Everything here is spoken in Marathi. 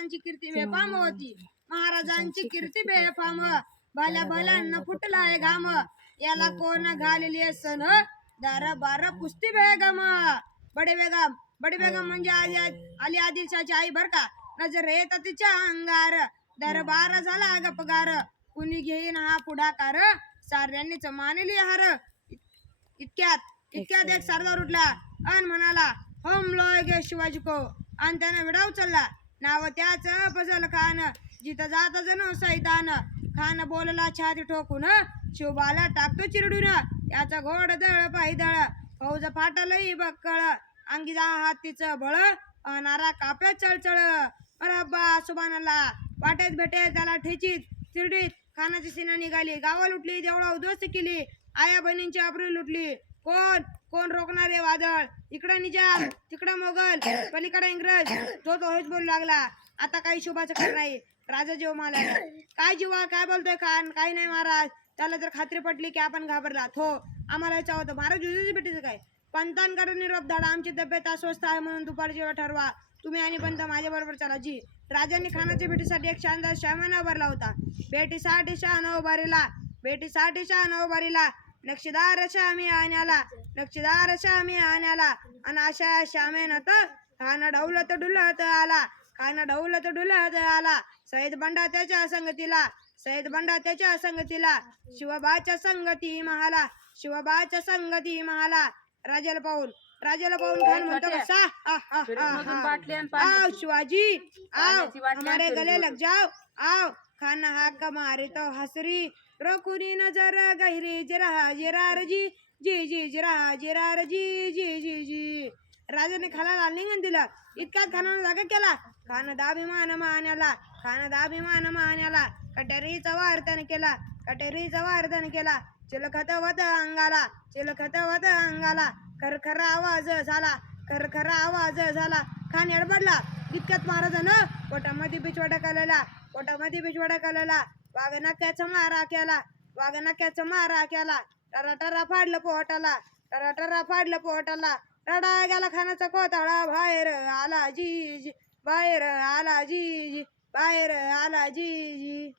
महाराजांची कीर्ती बेफाम होती. महाराजांची कीर्ती बेफाम. भल्या भल्यांना फुटलाय घाम. याला कोण घालली सण दर बार पुस्ती बेगम. बडे बेगम. बडे बेगम म्हणजे आली आली आदिलशाची आई बर का? नजर येत तिच्या अंगार. दरबार झाला गपगार कुणी घेईन हा पुढाकार? साऱ्यांनीच मानली हार. इतक्यात इतक्यात एक सरदार उठला. अन म्हणाला हम लोय गे शिवाजी को. आणि त्यानं विडा उचलला नाव त्याच फजल खान. जिथं जात जण सैतान. खान बोलला छाती ठोकून शिवबाला टाकतो चिरडून. त्याचा घोड दळ पायदळ. फौज फाटलही बक्कळ. अंगी जा हातीचं बळ. अनारा काप्या चळचळ. अरब्बा सुबानाला वाटेत भेटे त्याला ठेचीत चिरडीत. खानाची सीना निघाली. गावा लुटली देवळा उद्ध्वस्त केली. आया बहिणींची अब्रू लुटली. कोण? कोण रोखणारे वादळ? इकडं निजाम तिकडं मोगल पलीकडे इंग्रज. तो तो हेच बोलू लागला. आता काही शोभाचं खरं नाही. राजा जेव मला काय जीवा? काय बोलतोय खान काही नाही महाराज. त्याला जर खात्री पटली की आपण घाबरलात. हो आम्हाला याच्या होतं. महाराज जुजुची भेटीचं काय? पंतांकडे निरोप धाडा. आमची तब्येत अस्वस्थ आहे म्हणून दुपारची वेळ ठरवा. तुम्ही आणि पंत माझ्या बरोबर चला. जी राजांनी खानाच्या भेटीसाठी एक शानदार शामाना उभारला होता. भेटीसाठी शहाणा उभारीला. भेटीसाठी शहाणा उभारीला. नक्षीदार शामी आण्याला नक्षीदार शामी आण्याला. शामेनं तर खाना डौलत डुलत आला खाना डौलत डुलत आला. सईद बंडा त्याच्या संगतीला सईद बंडा त्याच्या संगतीला. शिवबाच्या संगती महाला शिवबाच्या संगती महाला. राजाला पाहून राजाला पाहून खान म्हणतो कसा. आओ शिवाजी आओ हमारे गले लग जाओ आओ खाना हाक मारे तो हसरी. रोकुनी नजर गहरी जिरा जिरार जी जी जी जिरा जिरार जी जी जी जी। राजाने खानाला निघून दिलं. इतका खानानं जागा केला. खान दाभिमान मान्याला खान दाभिमान मान्याला कटेरीचा वार्तन केला कटेरीचा वार्तन केला. चिलखत वत अंगाला चिलखत वत अंगाला. खरखरा आवाज झाला खरखरा आवाज झाला. खान पडला इतक्यात महाराजानं पोटामध्ये बिछवाडा काढलेला पोटामध्ये बिछवाडा काढलेला वाघनाक्याचा मारा केला. वाघनाक्याचा मारा केला. टराटरा फाडलं पोटाला. टराटरा फाडलं पोटाला. रडा गेला खानाचा कोताळा. बाहेर आला जी जी बाहेर आला जी जी बाहेर आला जी जी